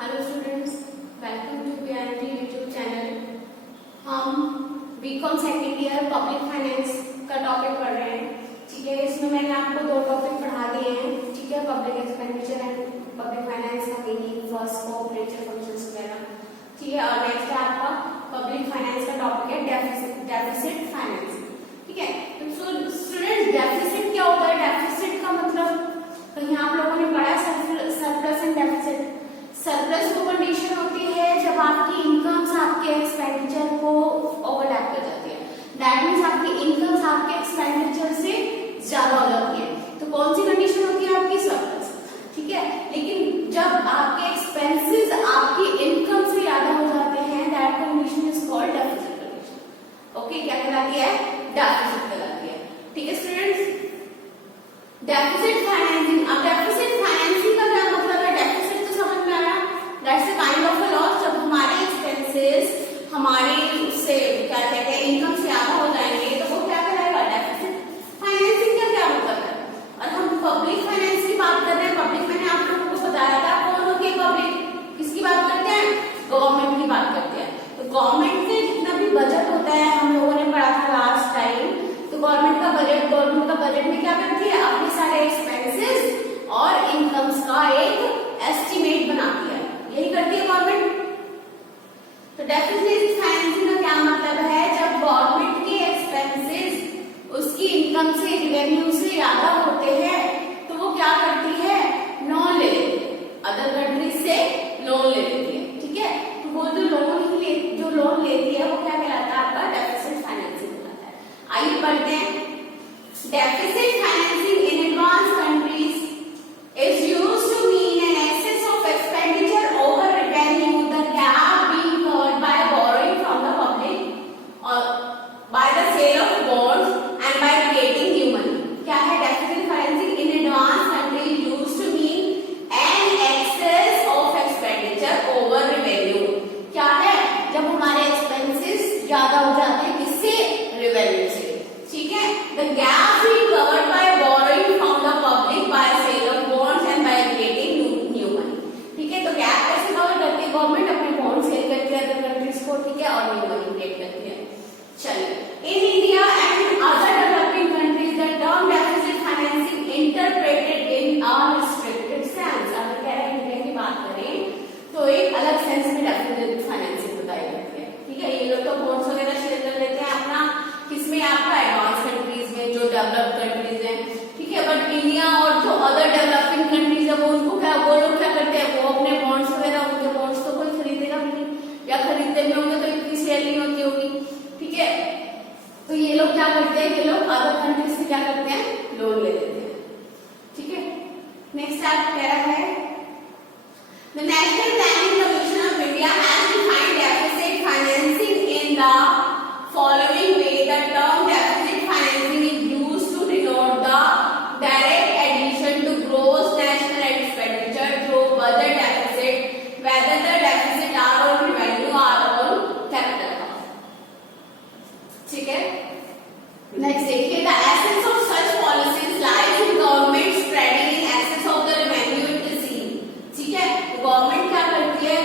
Hello students, welcome to PRT YouTube channel. हम BCom second year public finance का topic पढ़ रहे हैं। ठीक है, इसमें मैंने आपको दो टॉपिक पढ़ा दिए हैं। ठीक है, public expenditure and public finance का meaning, first scope, nature, functions वगैरह। ठीक है, और नेक्स्ट है आपका पब्लिक फाइनेंस का टॉपिक है डेफिसिट फाइनेंस। ठीक है, तो स्टूडेंट्स डेफिसिट क्या होता है? डेफिसिट का मतलब कहीं आप लोगों ने पढ़ा सरप्लस एंड डेफिसिट। सरप्लस वो कंडीशन होती है जब आपकी इनकम्स आपके एक्सपेंडिचर को ओवरलैप कर जाती है। दैट मींस आपकी इनकम्स आपके एक्सपेंडिचर से ज्यादा हो जाती है। तो कौन सी कंडीशन होती है आपकी? सरप्लस। ठीक है, लेकिन जब आपके एक्सपेंसेस आपकी इनकम से ज्यादा हो जाते हैं, that condition is called deficit condition. Okay, क्या कहलाती है? डेफिसिट कहलाती है। ठीक है स्टूडेंट्स, डेफिसिट फाइनेंसिंग। अब डेफिसिट फाइनेंसिंग का क्या मतलब है? डेफिसिट तो समझ में आया, that's a kind of a loss. जब हमारे एक्सपेंसेस हमारे उससे क्या कहते हैं इनकम से ज्यादा हो जाएंगे तो वो क्या कहलाएगा? डेफिसिट फाइनेंसिंग का क्या मतलब है? और हम पब्लिक फाइनेंस की बात कर रहे हैं। पब्लिक मैंने आप लोगों को बताया था कौन होती है पब्लिक, किसकी बात करते हैं? गवर्नमेंट की बात करते हैं। तो गवर्नमेंट के जितना भी बजट होता है, हम लोगों ने पढ़ा था लास्ट टाइम। तो गवर्नमेंट का बजट में क्या करती है? अपने सारे एक्सपेंसेस और इनकम्स का एक एस्टिमेट बनाती है। यही करती है गवर्नमेंट। तो डेफिसिट फाइनेंसिंग का क्या मतलब है? जब गवर्नमेंट के एक्सपेंसेस उसकी इनकम से, रेवेन्यू से ज्यादा होते हैं तो वो क्या करती है? लोन ले लेती है, अदर कंट्रीज से लोन ले लेती है। ठीक है, तो वो जो लोन लेती है वो क्या कहलाता है? आपका डेफिसिट फाइनेंसिंग कहलाता है। आइए पढ़ते हैं। Deficit financing in advance countries is used to mean an excess of expenditure over revenue, the gap being covered by borrowing from the public or by the sale of bonds and by creating new money. क्या है deficit financing in advanced countries used to mean an excess of expenditure over revenue. क्या है? जब हमारे expenses ज्यादा हो जाते हैं, किससे? revenue से। ठीक है, the gap being covered by borrowing from the public by sale of bonds and by creating new money. ठीक है, तो गैप कैसे कवर करती है गवर्नमेंट? अपने बॉन्ड सेल करती है अदर कंट्रीज को। ठीक है, और न्यू मनी क्रिएट करती है। चलिए, in India and other developing countries the term deficit financing interpreted in a restricted sense. अगर कह रहे हैं इंडिया की बात करें तो एक अलग सेंस में डेफिसिट फाइनेंसिंग बताई जाती है। ठीक है, ये लोग तो बॉन्ड्स वगैरह शेयर कर लेते हैं अपना, किसमें? आपका एडवांस कंट्रीज में, जो डेवलप्ड कंट्रीज हैं। ठीक है, बट इंडिया और जो अदर डेवलपिंग कंट्रीज है वो लोग क्या करते हैं? वो अपने बॉन्ड्स वगैरह, उनके बॉन्ड्स तो कोई खरीदेगा भी नहीं, या खरीदते भी होंगे तो इतनी सेल नहीं होती होगी। ठीक है, तो ये लोग क्या करते हैं? ये लोग अदर कंट्रीज से क्या करते हैं? लोन ले लेते हैं। ठीक है, नेक्स्ट आप कह रहा है the national planning commission of India has defined deficit financing in the following way. The term deficit financing is used to denote the direct addition to gross national expenditure through budget deficit, whether the deficit are on revenue or on capital cost. ठीक है, next देखिए, the essence of such policies lies in government spreading in excess of the revenue it receives. ठीक है, government क्या करती है?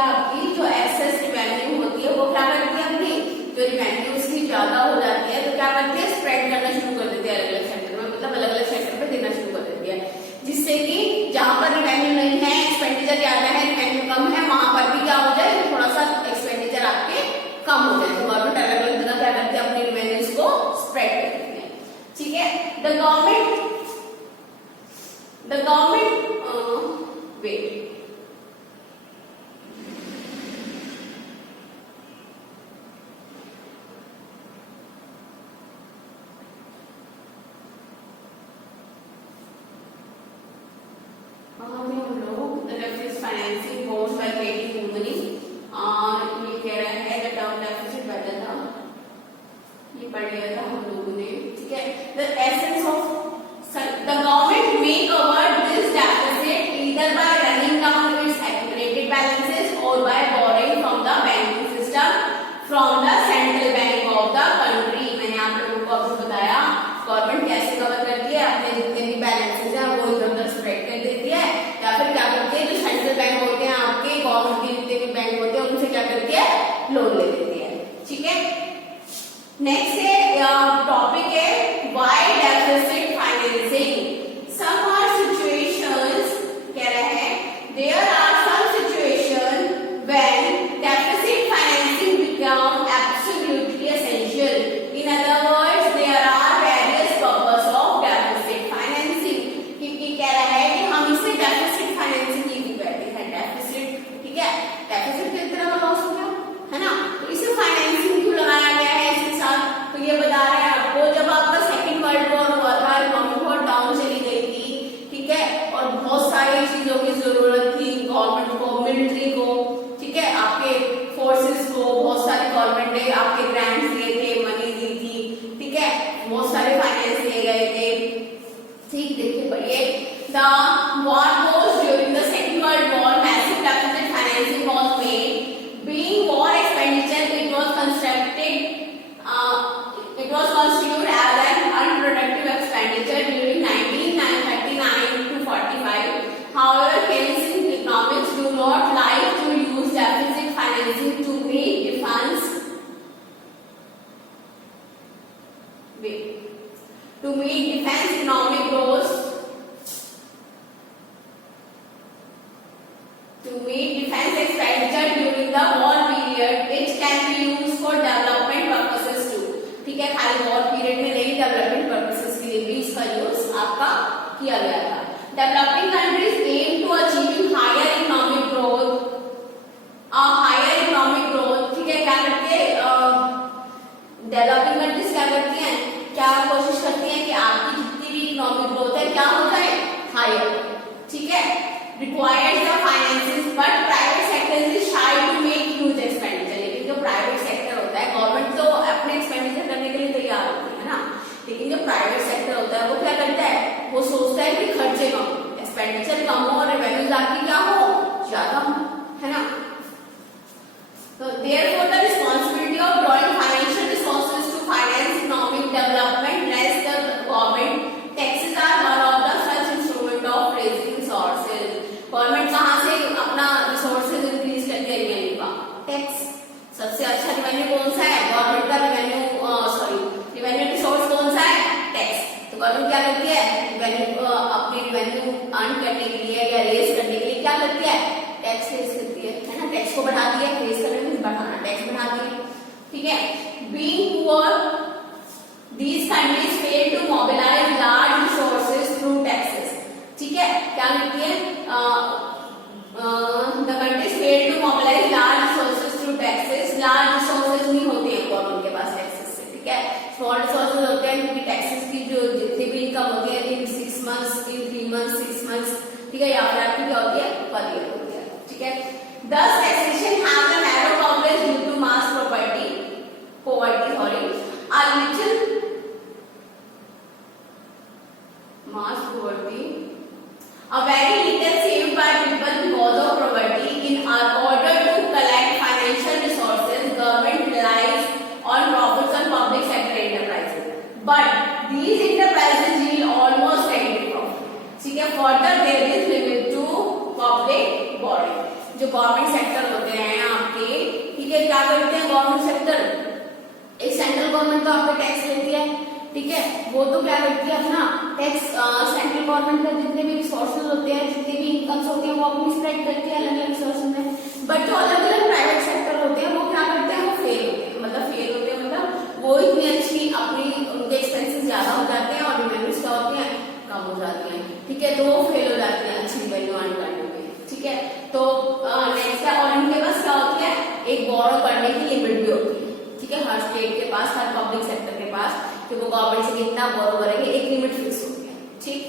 आपकी जो एक्सेस रेवेन्यू होती है वो क्या करती है? अपनी जो रेवेन्यू उसकी ज्यादा हो जाती है तो क्या करती है? स्प्रेड करना शुरू कर देती है अलग अलग सेक्टर में, मतलब अलग अलग सेक्टर पे देना शुरू कर देती है, जिससे कि जहां पर रेवेन्यू नहीं है, एक्सपेंडिचर ज्यादा है, रेवेन्यू कम है, वहां पर भी क्या हो जाए? थोड़ा सा एक्सपेंडिचर आपके कम हो जाए। तो गवर्नमेंट अलग अलग जगह क्या करती है? अपनी रेवेन्यूज को स्प्रेड करती है। ठीक है, the government wait financing bonds by creating new money। ये कह रहा है द टर्म डेफिसिट बेटर था, ये पढ़ लिया था हम लोगों ने। ठीक है, the essence of the government may cover this deficit either by running down its accumulated balances और by borrowing from the banking system from the central bank of the country. मैंने आप लोगों को अभी बताया गवर्नमेंट कैसे कवर करती है? अपने जितने भी बैलेंसेस है वो इधर उधर स्प्रेड कर देती है, या फिर क्या करती है? जो सेंट्रल बैंक होते हैं नेक्स्ट है टॉपिक है why deficit financing. Some are situations कह रहे हैं there are some situation when deficit financing become absolutely essential. In other words there are various purpose of deficit financing. क्योंकि कह रहा है कि हम इसे डेफिसिट फाइनेंसिंग की कहते हैं। डेफिसिट, ठीक है, डेफिसिट किस तरह का लॉस हो गया है ना, तो इसे फाइनेंसिंग क्यों लगाया गया है इसके साथ, तो ये बता रहे हैं आपको। जब आपका सेकंड वर्ल्ड वॉर हुआ था, इकोनॉमी बहुत डाउन चली गई थी, ठीक है, और बहुत सारी चीजों की जरूरत थी गवर्नमेंट को, मिलिट्री को, ठीक है, आपके फोर्सेस को, बहुत सारी गवर्नमेंट ने आपके ग्रांट्स दिए थे, मनी दी थी, ठीक है, बहुत सारे फाइनेंस दिए गए थे। ठीक, देखिए पढ़िए, the war was during the second world war, massive deficit financing was made. Being war expenditure, it was constituted as an unproductive expenditure during 1939 to 45. However, Keynesian economics do not like to use deficit financing to meet defense economic growth. To meet defense expenditure during the war period, which can be used for development purposes too. ठीक है, खाली war period में नहीं, development purposes के लिए भी इसका use आपका किया गया था। Developing countries aim to achieving higher economic growth, ठीक है, क्या करती है डेवलपिंग कंट्रीज, क्या करती हैं, क्या कोशिश करती हैं कि आपकी जितनी भी इकोनॉमिक ग्रोथ है क्या हो जाए, हायर, ठीक है, requires the finances, but private sector is shy to make huge expenditure। लेकिन जो प्राइवेट सेक्टर होता है, गवर्नमेंट तो अपने एक्सपेंडिचर करने के लिए तैयार होती है ना, लेकिन जो प्राइवेट सेक्टर होता है वो क्या करता है, वो सोचता है कि खर्चे कम, एक्सपेंडिचर कम हो और रेवेन्यूज आपकी क्या हो, ज्यादा हो, है ना। तो therefore the responsibility of drawing financial resources to finance economic development rests the government। Taxes are one of the such instrument of raising resources। Government कहाँ से अपना रिसोर्सेज इंक्रीज करके रेवेन्यू का, टैक्स। सबसे अच्छा रेवेन्यू कौन सा है, गवर्नमेंट का रेवेन्यू रिसोर्स कौन सा है, टैक्स। तो गवर्नमेंट क्या करती है, रेवेन्यू अपनी रेवेन्यू अर्न करने के लिए या रेज करने के लिए क्या करती है, टैक्स रेज करती है ना, टैक्स को बढ़ाती है, रेज करने में बढ़ाना, टैक्स बढ़ाती है, ठीक है। Being poor, these countries fail to mobilize large resources through taxes। ठीक है, क्या करती है, the countries fail to mobilize large resources through taxes। large resources नहीं होते हैं गवर्नमेंट के पास टैक्सेस से, ठीक है, small resources होते हैं, क्योंकि टैक्सेस की जो जितनी भी इनकम होती है इन 6 months, इन 3 months, 6 months, ठीक है, या फिर आपकी क्या होती है, पर ईयर होती है, ठीक है। Thus taxation has a narrow coverage due to mass poverty, a little mass poverty, a very little saved by people because of poverty। In order to collect financial resources, government relies on profits on public sector enterprises, but these enterprises yield almost negative profit। ठीक है, further there is limit to public borrowing। जो government sector होते हैं आपके, ठीक है, क्या करते हैं गवर्नमेंट सेक्टर, एक सेंट्रल गवर्नमेंट तो आपको टैक्स लेती है, ठीक है, वो तो क्या करती है अपना टैक्स, सेंट्रल गवर्नमेंट का जितने भी रिसोर्सेज होते हैं, जितने भी इनकम्स होते हैं, वो अपनी स्प्रेड करती है अलग अलग रिसोर्सेज में। बट जो अलग अलग प्राइवेट सेक्टर होते हैं वो क्या करते हैं, वो फेल होते हैं, मतलब वो इतनी अच्छी अपनी, उनके एक्सपेंसेस ज्यादा हो जाते हैं और रेवेन्यूज क्या होती हैं, कम हो जाती हैं, ठीक है, तो वो फेल हो जाती है अच्छी रेवेन्यू अर्न करने में, ठीक है। तो नेक्स्ट है, और इनके पास क्या होती है, एक बोरो करने की लिमिट भी होती है, ठीक है, हर स्टेट के पास, हर पब्लिक सेक्टर के पास, कि वो गवर्नमेंट से कितना बोरो करेंगे, एक लिमिट फिक्स होती है, ठीक।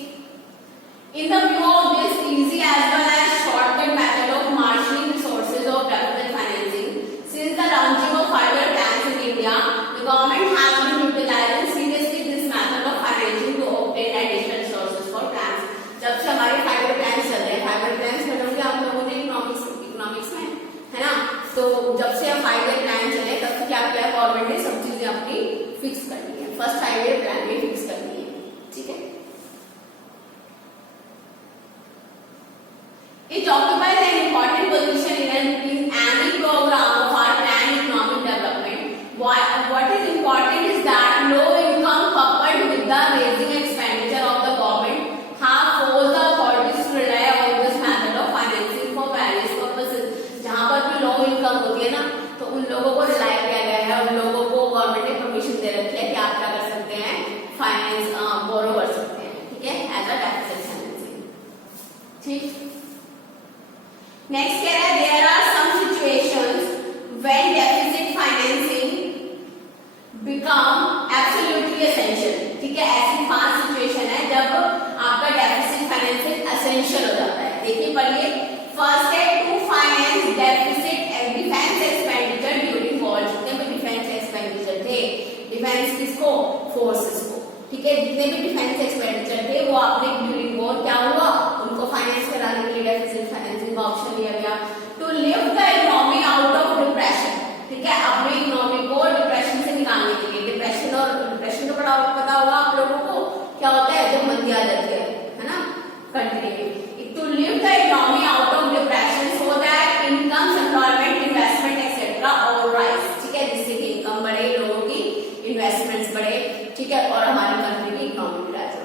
In the view of this easy as well as shortcut method of marshalling resources of deficit financing, since the launching of 5-year plans in India, the government has been utilizing seriously this method of financing to obtain additional resources for plans। जब से हमारे 5-year plans चल रहे हैं, 5-year plans पढ़ोगे आप लोगों ने इकोनॉमिक्स में, है ना, तो जब से हम 5-year plan चले तब से क्या किया गवर्नमेंट ने, सब चीजें अपनी फिक्स कर दी है, फर्स्ट 5-year plan में फिक्स कर दी है, ठीक है। It occupies an important position in any program of our planned economic development। What is important next कह रहा है there are some situations when deficit financing become absolutely essential. ठीक है, ऐसी 5 सिचुएशन है जब आपका डेफिसिट फाइनेंसिंग एसेंशियल हो जाता है। देखिए पढ़िए, फर्स्ट है to finance deficit defence expenditure during war. जितने भी डिफेंस एक्सपेंडिचर थे, डिफेंस किसको, फोर्सेस को, ठीक है, जितने भी डिफेंस एक्सपेंडिचर थे वो आपने ड्यूरिंग वॉर क्या हुआ, उनको फाइनेंस कराने के लिए डेफिसिट फाइनेंसिंग का ऑप्शन लिया गया। To lift the economy out of depression. ठीक है, अपनी इकोनॉमी को डिप्रेशन से निकालने के लिए, डिप्रेशन और डिप्रेशन का पता होगा आप लोगों को क्या होता है, जब मंदी आ जाती है ना कंट्री में। To lift the economy out of depression so that income, employment, investment etcetera और राइज। ठीक है, जिससे कि इनकम बढ़े, लोगों की इन्वेस्टमेंट्स बढ़े, ठीक है, और हमारी कंट्री की इकोनॉमी भी राइज हो।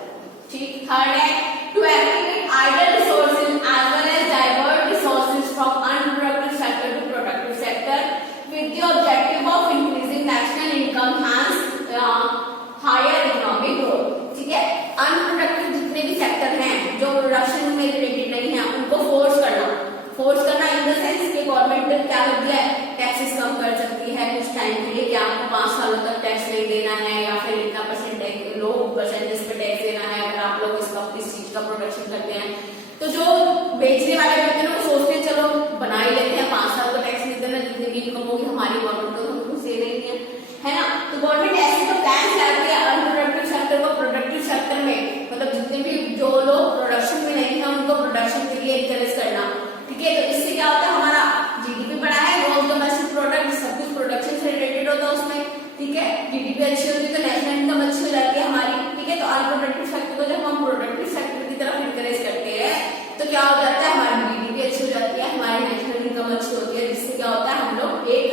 ठीक, थर्ड है to activate idle resources as well as divert resources from unproductive sector to productive sector with the objective of increasing national income, hence higher economic growth। ठीक है, अनप्रोडक्टिव जितने भी sector हैं जो प्रोडक्शन में रिलेटेड नहीं है उनको फोर्स करना इन द सेंस कि गवर्नमेंट क्या कर दिया है, टैक्सेस कम कर सकती है कुछ टाइम के लिए, कि आपको 5 सालों तक टैक्स नहीं देना है या फिर इतना परसेंटेज पे टैक्स देना है अगर आप लोग इस चीज का प्रोडक्शन करते हैं। तो जो बेचने वाले व्यक्ति हैं वो सोचते हैं चलो बना ही लेते हैं, 5 साल का टैक्स नहीं देना, जितनी भी इनकम होगी हमारी गवर्नमेंट को हम कुछ दे रही है ना। तो गवर्नमेंट ऐसे तो प्लान लाती है अनप्रोडक्टिव सेक्टर को प्रोडक्टिव सेक्टर में, मतलब जितने भी जो लोग प्रोडक्शन में नहीं है उनको प्रोडक्शन के लिए एनकरेज करना। ठीक है, तो इससे क्या होता है, हमारा जीडीपी बढ़ा है, ग्रोथ डोमेस्टिक प्रोडक्ट, सब कुछ प्रोडक्शन से रिलेटेड होता है उसमें। ठीक है, जीडीपी अच्छी होती है तो नेशनल इनकम अच्छी हो जाती है हमारी। ठीक है, तो अनप्रोडक्टिव सेक्टर को जब हम प्रोडक्टिव सेक्टर की तरफ एनकरेज करते हैं तो क्या हो जाता है, हमारी जीडीपी अच्छी हो जाती है, हमारी नेशनल इनकम अच्छी होती है, जिससे क्या होता है हम लोग एक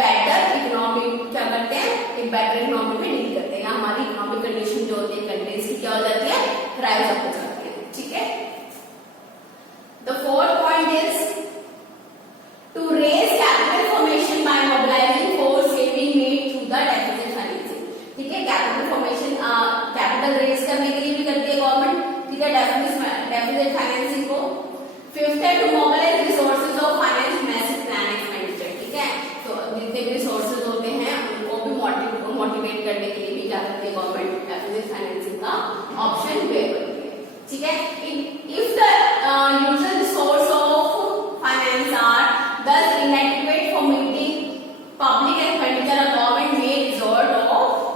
बेटर इकोनॉमी क्या करते हैं, एक बेटर इकोनॉमी में डील करते हैं, हमारी इकोनॉमिक कंडीशन जो होती है कंट्रीज की क्या हो जाती है, राइज अप हो जाती है। ठीक है, the fourth point is to raise capital formation by mobilising force saving made through the deficit financing. ठीक है, कैपिटल फॉर्मेशन कैपिटल रेज करने के लिए भी करती है गवर्नमेंट। ठीक है, डेफिसिट फाइनेंसिंग को। फिफ्थ है to mobilise resources of finance massive plan expenditure. ठीक है, तो जितने भी रिसोर्सेज होते हैं उनको भी मोटिवेट करने के लिए भी क्या करती है गवर्नमेंट, डेफिसिट फाइनेंसिंग का ऑप्शन वे करती है। ठीक है, if the usual source of finance are thus inadequate for meeting public expenditure, a government may resort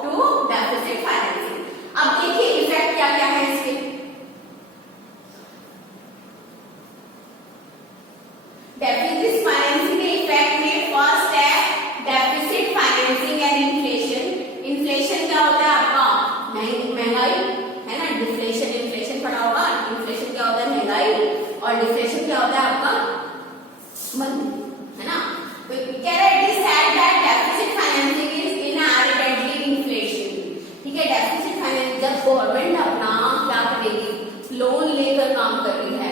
to deficit financing। अब देखिए इफेक्ट क्या क्या है इसके। डेफिसिट फाइनेंसिंग के इफेक्ट में फर्स्ट है deficit financing and inflation. Inflation क्या होता है आपका, महंगाई है ना, डिफ्लेशन, इन्फ्लेशन पढ़ा होगा, इन्फ्लेशन क्या होता है महंगाई, और डिफ्लेशन क्या होता है आपका मंदी, है ना। तो कह रहा है it is said that deficit financing is inherently inflation. ठीक है, डेफिसिट फाइनेंस जब गवर्नमेंट अपना क्या करेगी, लोन लेकर काम कर रही है,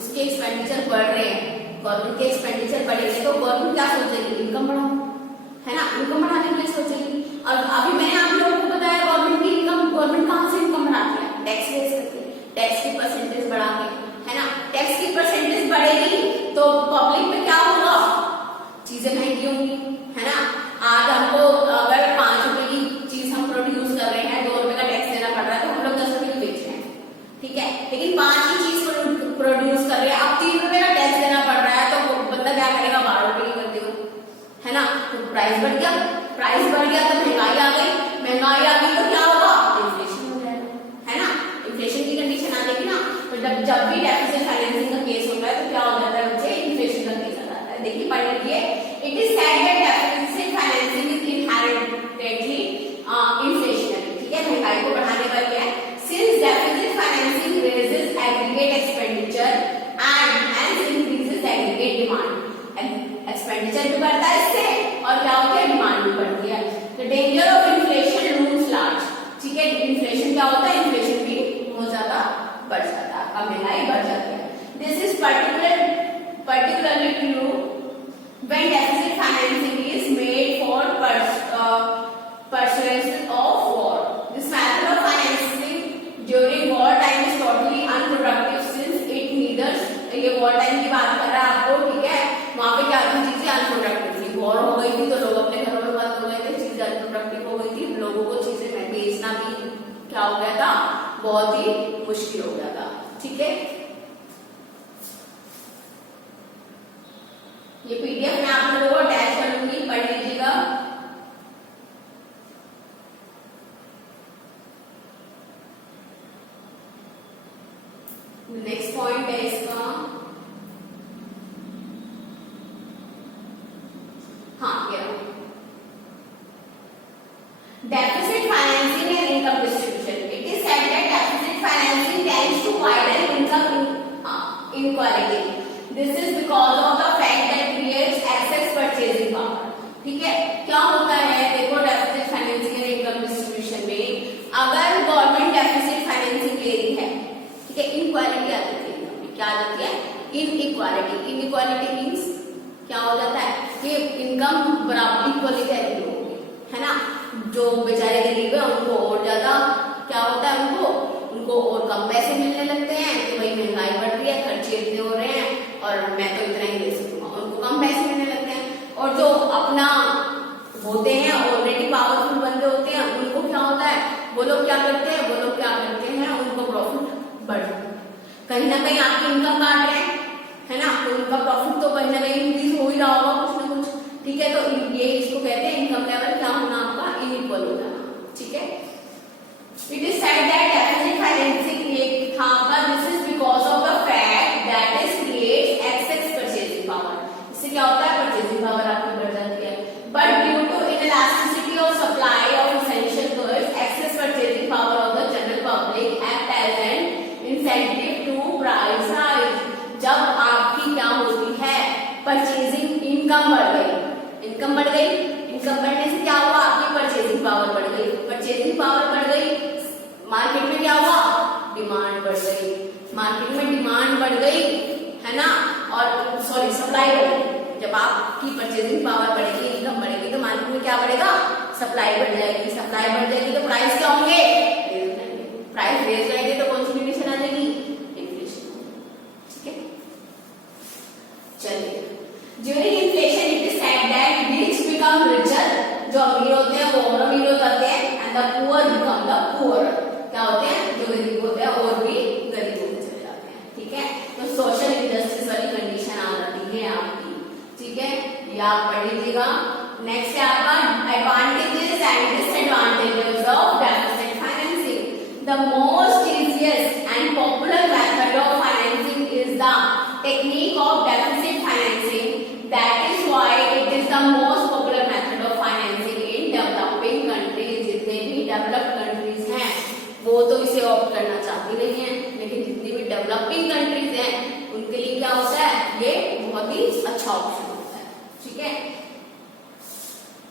उसके एक्सपेंडिचर बढ़ रहे हैं, गवर्नमेंट के एक्सपेंडिचर बढ़ेंगे तो गवर्नमेंट क्या सोचेगी, इनकम बढ़ाओ, है ना, इनकम बढ़ाने के लिए सोचेगी। और अभी मैंने आप लोगों को बताया गवर्नमेंट की इनकम, गवर्नमेंट कहां से इनकम बढ़ाती है, टैक्स रेज करके, टैक्स की परसेंटेज बढ़ा के, है ना। टैक्स की परसेंटेज बढ़ेगी तो पब्लिक में क्या होगा, चीजें महंगी होंगी, है ना। आज हमको अगर 5 रुपए की चीज हम प्रोड्यूस कर रहे हैं, 2 रुपए का टैक्स देना पड़ रहा है, तो हम लोग 10 रुपए की बेच रहे हैं। ठीक है, लेकिन 5 की चीज प्रोड्यूस कर रहे हैं, अब 3 रुपए का टैक्स देना पड़ रहा है, तो बंदा क्या करेगा, 12 रुपए की कर देगा, है ना। तो प्राइस बढ़ गया तो महंगाई आ गई तो क्या होगा, इन्फ्लेशन हो जाएगा, है ना। इन्फ्लेशन की कंडीशन आ जाएगी ना। तो जब भी डेफिसिट फाइनेंसिंग का केस होता है तो क्या हो जाता है बच्चे, इन्फ्लेशन का केस आ जाता है। देखिए पढ़ लीजिए, it is said that deficit financing is inherently inflationary. ठीक है, महंगाई को बढ़ाने वाली है। Since deficit financing raises aggregate expenditure and hence increases aggregate demand. Expenditure भी बढ़ता है इससे और क्या होता है, डिमांड भी बढ़ती है। The danger of inflation looms large. ठीक है, इन्फ्लेशन क्या होता है, इन्फ्लेशन भी बहुत ज्यादा बढ़ जाता है, आपका महंगाई बढ़ जाती है। This is particularly true when deficit financing is made for pursuance of war. This method of financing during war time is totally unproductive since it neither, ये war time की बात कर रहा है आपको, वॉर हो गई थी तो लोग अपने घरों में बंद हो गए थे, चीजें अनप्रोडक्टिव हो गई थी, लोगों को चीजें में बेचना भी क्या हो गया था, बहुत ही मुश्किल हो गया था। ठीक है, ये पीडीएफ में आप लोगों को अटैच कर दूंगी, पढ़ लीजिएगा। नेक्स्ट पॉइंट है इसका, हाँ ये deficit financing and income distribution. It is said that deficit financing tends to widen income inequality. This is because of the fact that creates excess purchasing power. ठीक है, क्या होता है, देखो deficit financing and income distribution में अगर government deficit financing ले रही है, ठीक है, इनक्वालिटी आ जाती है, क्या आ जाती है, इनइक्वालिटी। इनइक्वालिटी मीन्स क्या हो जाता है कि इनकम बराबर इक्वली वैल्यू होगी, है ना, जो बेचारे गरीब है उनको और ज्यादा क्या होता है, उनको और कम पैसे मिलने लगते हैं कि भाई महंगाई बढ़ रही है, खर्चे इतने हो रहे हैं और मैं तो इतना ही दे सकूंगा, उनको कम पैसे मिलने लगते हैं। और जो अपना होते हैं ऑलरेडी पावरफुल बंदे होते हैं, उनको क्या होता है, वो लोग क्या करते हैं, उनको प्रॉफिट बढ़, कहीं ना कहीं आपकी इनकम काट रहे हैं, है ना, तो उनका प्रॉफिट तो कहीं ना कहीं इंक्रीज हो ही रहा होगा कुछ ना कुछ। ठीक है, तो ये इसको कहते हैं इनकम लेवल क्या होना, आपका इनइक्वल हो जाना। ठीक है, it is said that deficit financing एक था, पर this is because of the fact that is creates excess purchasing power. इससे क्या होता है, परचेजिंग पावर आपकी बढ़ जाती है, but due to inelasticity of supply of essential goods, excess purchasing power of the general public act as an incentive to price rise. जब आपकी क्या होती है, परचेजिंग इनकम बढ़ गई, इनकम बढ़ने से क्या हुआ, आपकी परचेजिंग पावर बढ़ गई, परचेजिंग पावर बढ़ गई, मार्केट में क्या हुआ, डिमांड बढ़ गई, मार्केट में डिमांड बढ़ गई, है ना, और सॉरी सप्लाई बढ़ गई। जब आपकी परचेजिंग पावर बढ़ेगी, इनकम बढ़ेगी, तो मार्केट में क्या बढ़ेगा, सप्लाई बढ़ जाएगी, सप्लाई बढ़ जाएगी तो प्राइस क्या होंगे, प्राइस रेज जाएंगे, तो कौन सी कंडीशन आ जाएगी, इन्फ्लेशन। ठीक है, चलिए, during inflation it is said that rich become richer, जो अमीर होते हैं वो और अमीर हो जाते हैं, and the poor become the poor, क्या होते हैं, जो गरीब होते हैं और भी गरीब होते चले जाते हैं। ठीक है, तो सोशल इंजस्टिस वाली कंडीशन आ जाती है आपकी। ठीक है, ये आप पढ़ लीजिएगा। नेक्स्ट है आपका advantages and disadvantages of deficit financing. The most easiest and popular method of financing is the technique of deficit financing, that is why it is the most popular method of financing in developing countries. जितने भी developed countries हैं वो तो इसे opt करना चाहती नहीं है, लेकिन जितनी भी डेवलपिंग कंट्रीज हैं उनके लिए क्या होता है, ये बहुत ही अच्छा ऑप्शन होता है। ठीक है,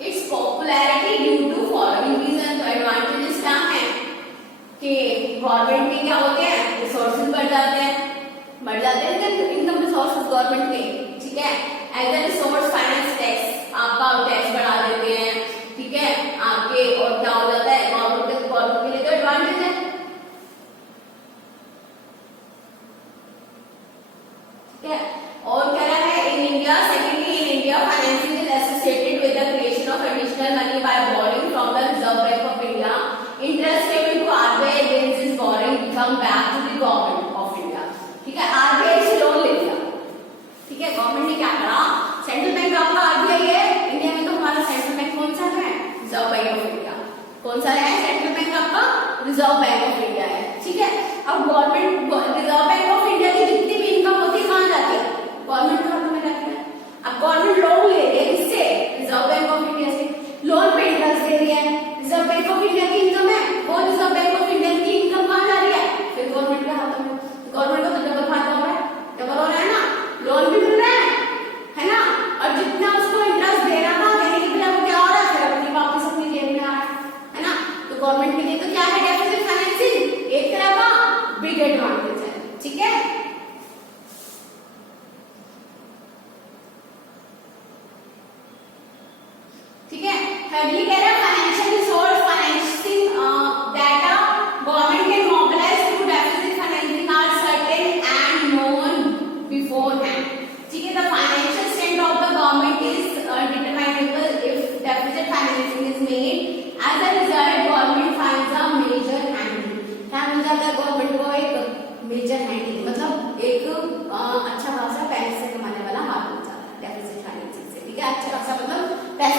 its popularity due to following reason. तो एडवांटेजेस क्या है कि गवर्नमेंट के क्या होते हैं, रिसोर्सेज बढ़ जाते हैं इनकम रिसोर्सेज गवर्नमेंट के। ठीक है, as a resource finance tax, आपका टैक्स बढ़ा देते हैं। ठीक है, आपके और क्या हो जाता है, गवर्नमेंट के लिए तो एडवांटेज है। ठीक है, और कह रहा है in India, secondly in India financing is associated with the creation of additional money by borrowing from the Reserve Bank of India. Interest payment to RBI against this borrowing come back to the government of India. ठीक है, RBI से loan ले लिया। ठीक है, government ने क्या करा, सेंट्रल बैंक आपका आरबीआई है, इंडिया में तो हमारा सेंट्रल बैंक कौन सा है, रिजर्व बैंक ऑफ इंडिया। कौन सा है सेंट्रल बैंक आपका, रिजर्व बैंक ऑफ इंडिया है। ठीक है, अब government reserve Bank of India की जितनी भी इनकम होती है कहाँ जाती है, गवर्नमेंट खाते में जाती है। अब गवर्नमेंट लोन ले रही है किससे, रिजर्व बैंक ऑफ इंडिया से, लोन पे इंटरेस्ट दे रही है, रिजर्व बैंक ऑफ इंडिया की इनकम है, वो रिजर्व बैंक ऑफ इंडिया की इनकम कहाँ जा रही है, फिर गवर्नमेंट के हाथों में। गवर्नमेंट को तो डबल फायदा हो रहा है, डबल हो रहा है ना, लोन भी मिल रहा है ना, और जितना उसको इंटरेस्ट देना था देने के बजाय वो क्या हो रहा है, फिर अपनी वापस अपनी जेब में आ रहा है ना। तो गवर्नमेंट के लिए तो क्या है, डेफिसिट फाइनेंसिंग एक तरह का बिग एडवांटेज है। ठीक है, ठीक है, थर्डली कह रहा है financial resource financing that government can mobilise through deficit financing are certain and known beforehand. ठीक है, the financial strength of the government is determined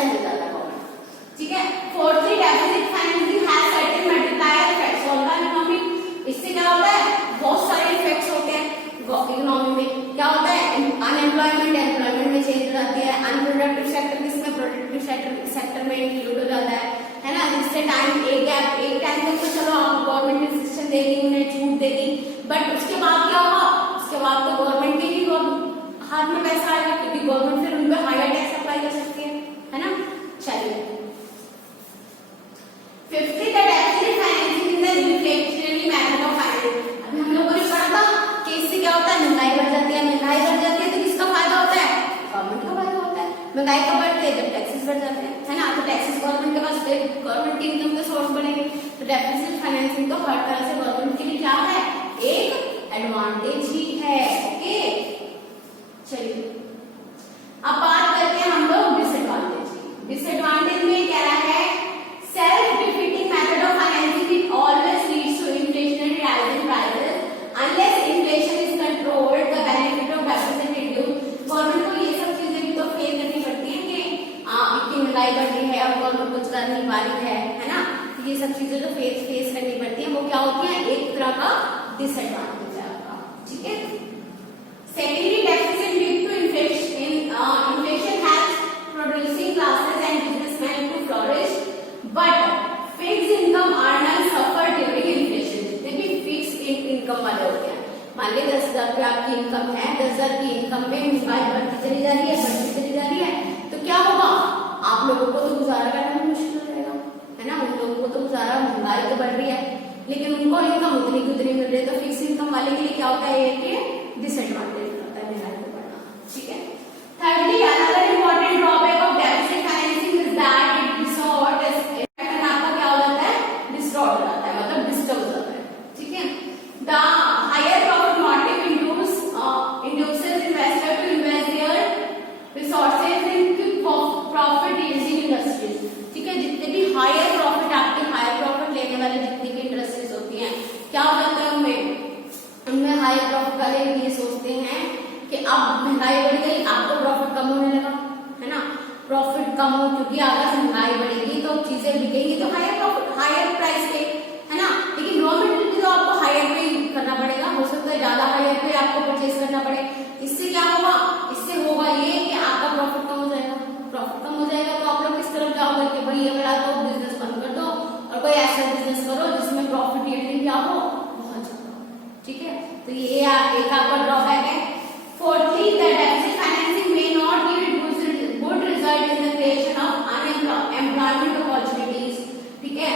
पैसा मिल जाता है गवर्नमेंट। ठीक है, fourthly deficit financing has certain multiplier effects on the economy. इससे क्या होता है, बहुत सारे इफेक्ट्स होते हैं इकोनॉमी में। क्या होता है, अनएम्प्लॉयमेंट एम्प्लॉयमेंट में चेंज हो जाती है, अनप्रोडक्टिव सेक्टर जिसमें प्रोडक्टिव सेक्टर में इंक्लूड हो जाता है ना। जिससे टाइम एक टाइम तक तो चलो आप गवर्नमेंट इंस्ट्रक्शन देगी, उन्हें छूट देगी, बट उसके बाद क्या होगा, उसके बाद तो गवर्नमेंट के ही हाथ में पैसा आएगा, क्योंकि गवर्नमेंट फिर उन पर हायर टैक्स अप्लाई कर सकती है ना। चलिए, fifthly the deficit financing is the inflationary method of financing. अभी हम लोगों ने पढ़ा था कि इससे क्या होता है, महंगाई बढ़ जाती है, महंगाई बढ़ जाती है तो किसका फायदा होता है, गवर्नमेंट का फायदा होता है। महंगाई कब बढ़ती है, जब टैक्सेस बढ़ जाते हैं, है ना। तो टैक्सेस गवर्नमेंट के पास, गवर्नमेंट की इनकम के सोर्स बढ़ेंगे। तो डेफिसिट फाइनेंसिंग तो हर तरह से गवर्नमेंट के लिए क्या है, एक एडवांटेज ही है। ओके, चलिए अब बात करते हैं हम लोग डिसएडवांटेज की। डिसएडवांटेज में कह रहा है self defeating method of financing it always leads to inflationary rise in prices unless inflation is controlled the benefit of deficit reduce. Government को ये सब चीजें भी तो फेस करनी पड़ती है कि इतनी महंगाई बढ़ रही है और गवर्नमेंट कुछ कर नहीं पा रही है ना। ये सब चीजें तो फेस करनी पड़ती है, वो क्या होती है, एक तरह का डिसएडवांटेज है आपका। ठीक है, secondary deficit lead to inflation has producing classes and businessmen to flourish, but fixed income earners suffer during inflation। जितने भी फिक्स इनकम वाले होते हैं, मान लीजिए 10,000 रुपये आपकी इनकम है, 10,000 की इनकम में महंगाई बढ़ती चली जा रही है, तो क्या होगा, आप लोगों को तो गुजारा करना मुश्किल हो जाएगा, है ना। उन लोगों को तो गुजारा, महंगाई तो बढ़ रही है लेकिन उनको इनकम उतनी की उतनी मिल रही है, तो फिक्स इनकम वाले के लिए क्या होता है, ये डिसएडवांटेज होता है महंगाई को बढ़ना। ठीक है, thirdly another important drawback of deficit financing is that it distorts pattern आपका क्या हो जाता है, डिस्टॉर्ट हो जाता है, मतलब डिस्टर्ब हो जाता है। ठीक है, the higher profit motive induces investor to invest their resources in profit yielding industries। ठीक है, जितने भी हायर प्रॉफिट लेने वाले जितनी भी इंडस्ट्रीज होती हैं, क्या हो जाता है, उनमें हायर प्रॉफिट वाले ये सोचते हैं कि अब महंगाई बढ़ गई, आपको प्रॉफिट कम होने लगा, है ना। प्रॉफिट कम हो, क्योंकि अगर महंगाई बढ़ेगी तो चीजें बिकेंगी तो हायर प्राइस पे, है ना। लेकिन रॉ मटेरियल भी तो आपको हायर पे करना पड़ेगा, हो सकता है ज्यादा हायर पे आपको परचेज करना पड़े। इससे क्या होगा, इससे होगा ये कि आपका प्रॉफिट कम हो जाएगा। प्रॉफिट कम हो जाएगा तो आप लोग किस तरफ जाओगे कि भाई ये बड़ा तो बिजनेस बंद कर दो और कोई ऐसा बिजनेस करो जिसमें प्रॉफिट यील्डिंग क्या हो, बहुत ज्यादा। ठीक है, तो ये एक आपका ड्रॉबैक है। Fourthly, the deficit financing may not yield good result in the creation of employment opportunities। ठीक है,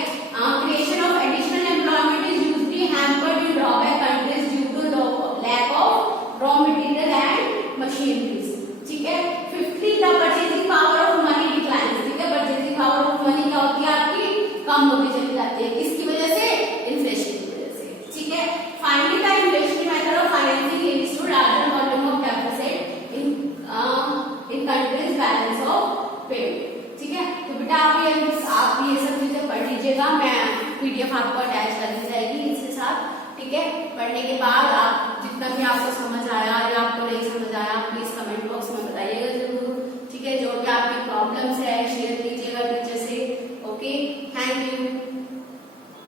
creation of additional employment is usually hampered in drawback countries due to lack of raw material and machineries। ठीक है, fifthly, the purchasing power of money declines। ठीक है, purchasing power of money क्या होती है आपकी, कम होती चली जाती है, किसकी वजह से, इन्फ्लेशन की वजह से। ठीक है, finally the inflationary method of financing leads to larger volume of deficit in countries balance of payment। ठीक है, तो बेटा आप ये सब चीजें पढ़ लीजिएगा, मैं PDF आपको अटैच कर दी जाएगी इसके साथ। ठीक है, पढ़ने के बाद आप जितना भी आपको समझ आए